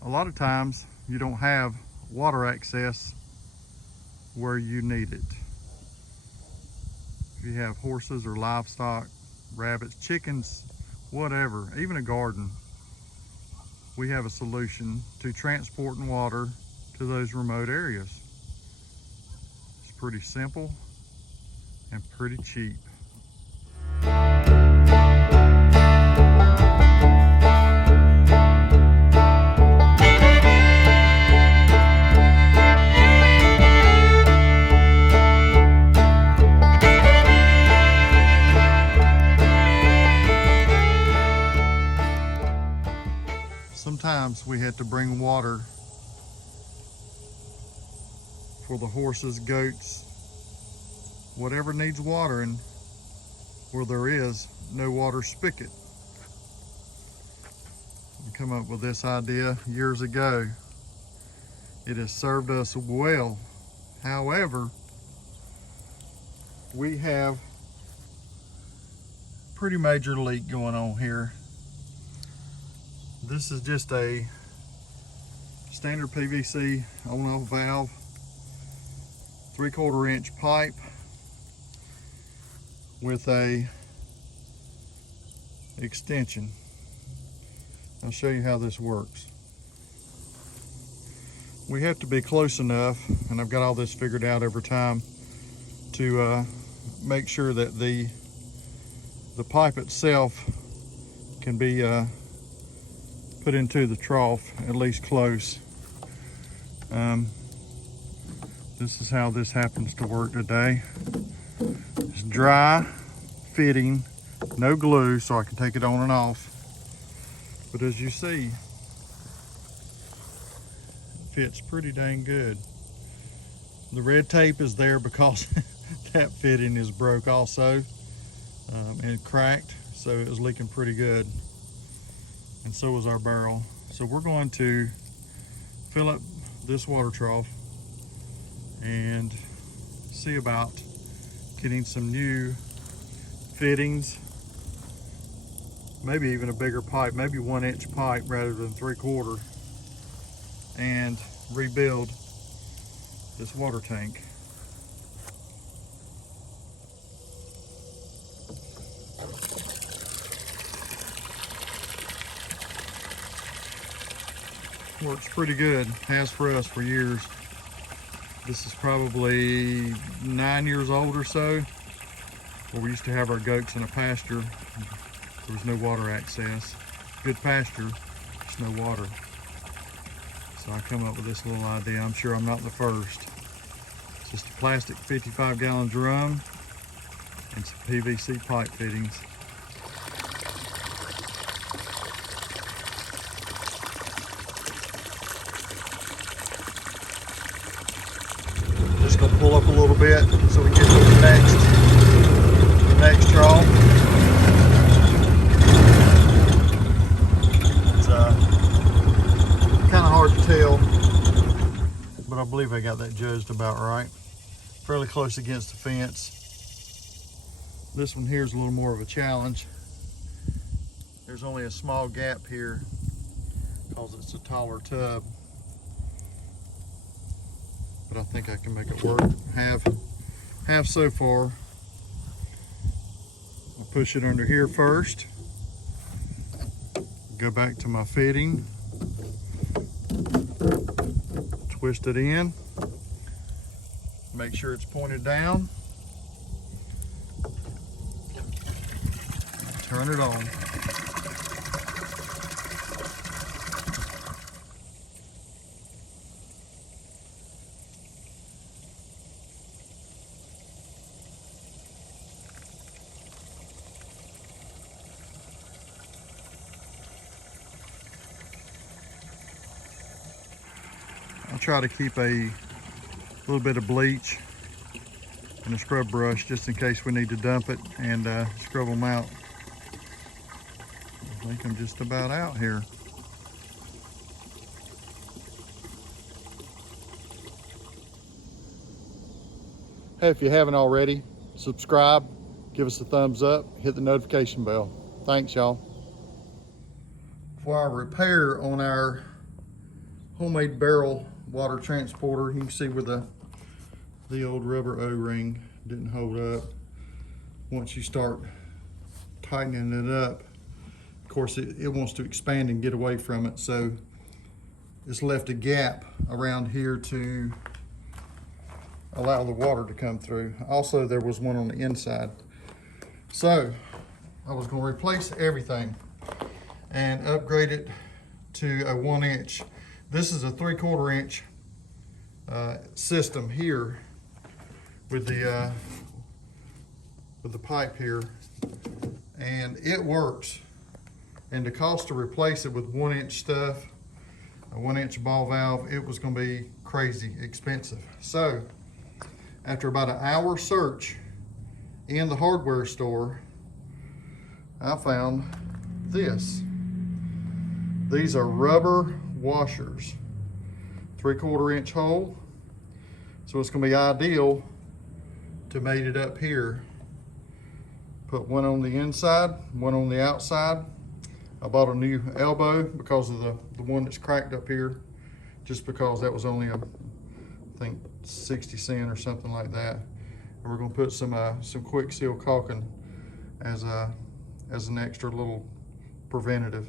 A lot of times you don't have water access where you need it. If you have horses or livestock, rabbits, chickens, whatever, even a garden, we have a solution to transporting water to those remote areas. It's pretty simple and pretty cheap. Sometimes we had to bring water for the horses, goats, whatever needs watering, where there is no water spigot. We come up with this idea years ago. It has served us well. However, we have a pretty major leak going on here. This is just a standard PVC on-off valve, 3/4 inch pipe with a extension. I'll show you how this works. We have to be close enough, and I've got all this figured out over time, to make sure that the pipe itself can be put into the trough, at least close. This is how this happens to work today. It's dry fitting, no glue, so I can take it on and off. But as you see, it fits pretty dang good. The red tape is there because that fitting is broke also, and cracked, so it was leaking pretty good. And so was our barrel. So we're going to fill up this water trough and see about getting some new fittings, maybe even a bigger pipe, maybe 1 inch pipe rather than 3/4, and rebuild this water tank. Works pretty good, has for us for years. This is probably 9 years old or so. Where we used to have our goats in a pasture. There was no water access. Good pasture, just no water. So I come up with this little idea. I'm sure I'm not the first. It's just a plastic 55-gallon drum and some PVC pipe fittings. Just gonna pull up a little bit so we get to the next trough. It's kind of hard to tell, but I believe I got that judged about right. Fairly close against the fence. This one here is a little more of a challenge. There's only a small gap here because it's a taller tub. But I think I can make it work. Have so far. I'll push it under here first. Go back to my fitting. Twist it in. Make sure it's pointed down. Turn it on. I try to keep a little bit of bleach and a scrub brush just in case we need to dump it and scrub them out. I think I'm just about out here. Hey, if you haven't already, subscribe, give us a thumbs up, hit the notification bell. Thanks, y'all. For our repair on our homemade barrel water transporter. You can see where the old rubber O-ring didn't hold up. Once you start tightening it up, of course it wants to expand and get away from it, so it's left a gap around here to allow the water to come through. Also, there was one on the inside. So I was going to replace everything and upgrade it to a 1 inch. This is a 3/4 inch system here with the pipe here, and it works. And the cost to replace it with 1 inch stuff, a 1 inch ball valve, it was going to be crazy expensive. So after about an hour search in the hardware store, I found this. These are rubber washers, 3/4 inch hole. So it's going to be ideal to mate it up here. Put one on the inside, one on the outside. I bought a new elbow because of the one that's cracked up here, just because that was only I think 60 cents or something like that. And we're going to put some quick seal caulking as an extra little preventative.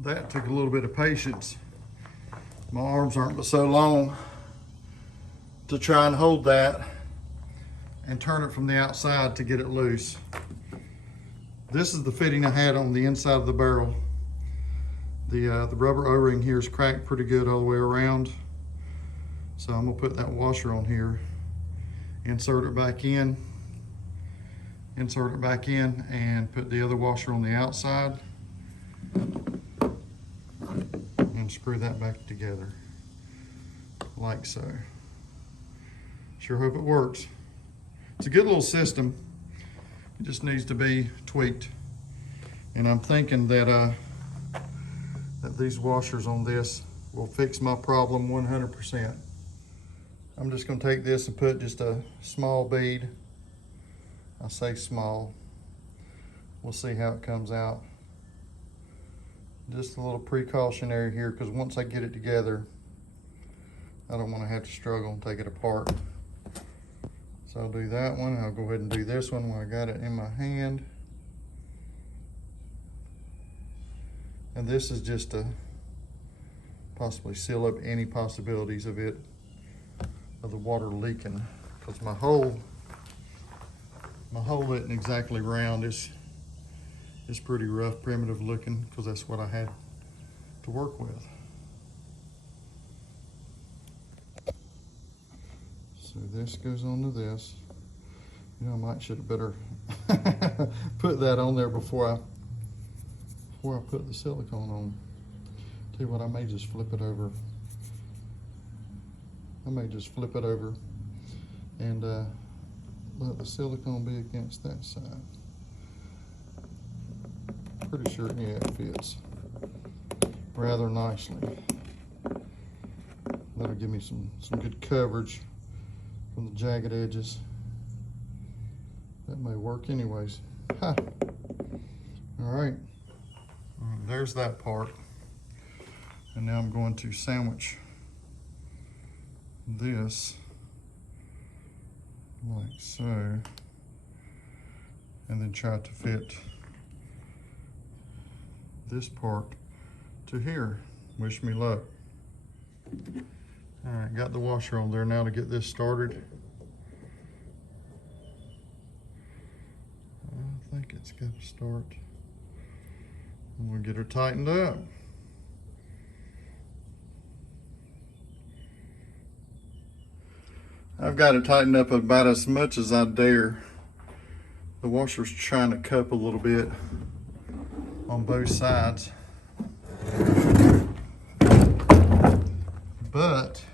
That took a little bit of patience. My arms aren't but so long to try and hold that and turn it from the outside to get it loose. This is the fitting I had on the inside of the barrel. The rubber O-ring here is cracked pretty good all the way around. So I'm gonna put that washer on here, insert it back in, and put the other washer on the outside and screw that back together like so. Sure hope it works. It's a good little system. It just needs to be tweaked. And I'm thinking that these washers on this will fix my problem 100%. I'm just gonna take this and put just a small bead. I say small. We'll see how it comes out. Just a little precautionary here, because once I get it together, I don't want to have to struggle and take it apart. So I'll do that one. I'll go ahead and do this one when I got it in my hand. And this is just to possibly seal up any possibilities of the water leaking, because my hole isn't exactly round. It's pretty rough, primitive looking, because that's what I had to work with. So this goes onto this. You know, I might should have better put that on there before I put the silicone on. Tell you what, I may just flip it over. And let the silicone be against that side. Pretty sure, yeah, it fits rather nicely. That'll give me some good coverage from the jagged edges. That may work anyways. Ha. All right, there's that part. And now I'm going to sandwich this like so, and then try to fit this part to here. Wish me luck. All right, got the washer on there now to get this started. I think it's got to start. And we'll get her tightened up. I've got it tightened up about as much as I dare. The washer's trying to cup a little bit on both sides. But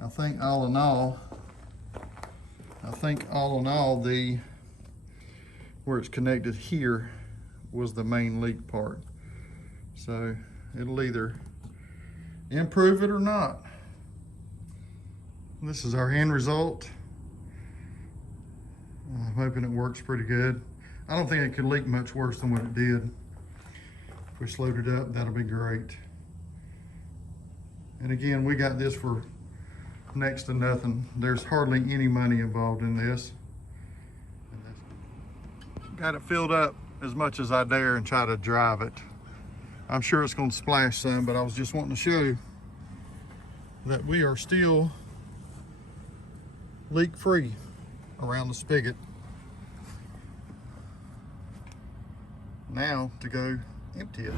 I think all in all, where it's connected here was the main leak part. So it'll either improve it or not. This is our end result. I'm hoping it works pretty good. I don't think it could leak much worse than what it did. If we slowed it up, that'll be great. And again, we got this for next to nothing. There's hardly any money involved in this. Got it filled up as much as I dare and try to drive it. I'm sure it's going to splash some, but I was just wanting to show you that we are still leak free around the spigot. Now to go empty it.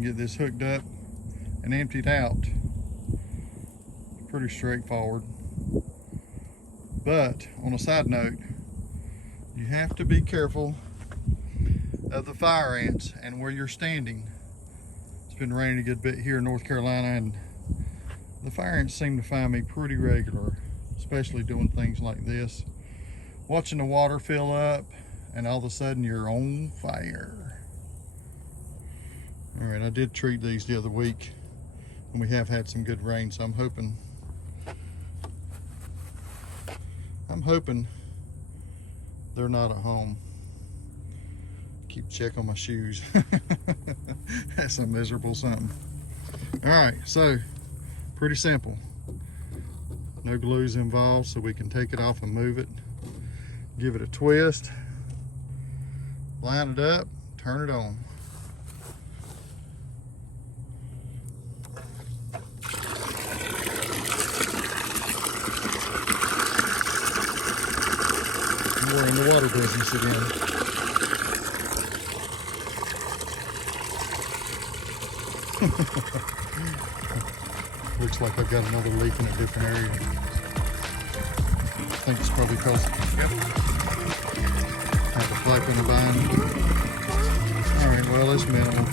Get this hooked up and emptied out. Pretty straightforward. But on a side note, you have to be careful of the fire ants and where you're standing. It's been raining a good bit here in North Carolina, and the fire ants seem to find me pretty regular, especially doing things like this. Watching the water fill up and all of a sudden you're on fire. All right, I did treat these the other week, and we have had some good rain, so I'm hoping they're not at home. Keep check on my shoes. That's a miserable something. All right, so pretty simple. No glues involved, so we can take it off and move it. Give it a twist, line it up, turn it on. We're in the water business again. Looks like I've got another leak in a different area. I think it's probably because I have a flap in the bind. All right, well, it's minimal.